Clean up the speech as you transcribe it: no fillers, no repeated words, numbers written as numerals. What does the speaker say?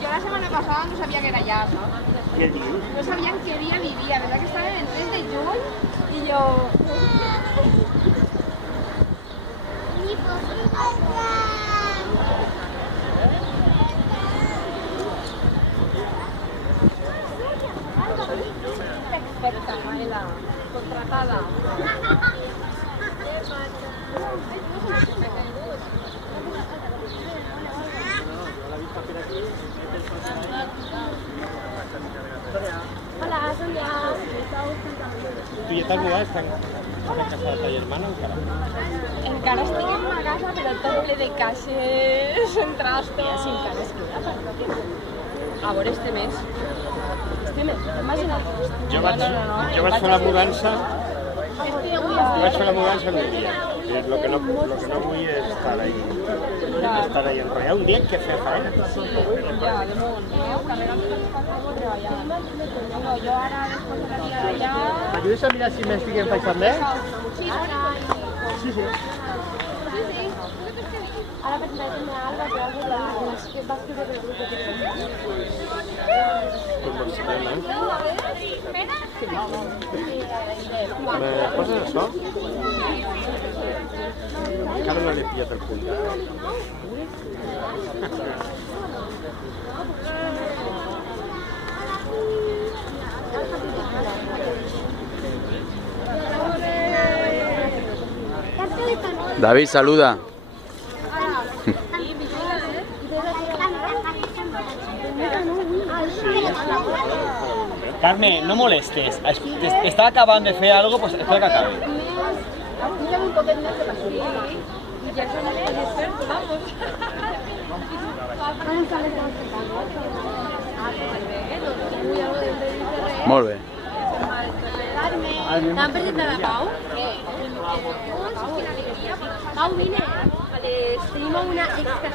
yo la semana pasada no sabía que era allá, ¿no? ¿Qué dius? No sabía en qué día vivía, ¿verdad que estaba en el 3 de juny? Y yo... Experta, Maela, contratada. Hola, Sonia. Tu ja t'has mudat? Estàs casada amb ta germana encara? Encara estic en una casa, però tot ple de caixes, trastos... Sí, encara es queda. A veure, este mes. Este mes, imagina't. Jo vaig fer la mudança... Jo vaig fer la mudança en un dia. Lo que no vull és estar ahí enrotllat. Un dia que fer faena. Sí, ja, de munt, no? Carregant tot el paper treballant. No, jo ara, després de la dia d'allà... M'ajudes a mirar si m'estic en faig també? Sí, Sí, sí. Ara presentaré a Alba, que va escriure el grup de text. Com Barcelona, Me poses això? Encara no l'he pillat el punt. David, saluda. Carme, no molestes. Està acabant de fer alguna cosa, pues espera que acabi. Molt bé. T'han presentat a Pau? Pau, vine. Tenim una ex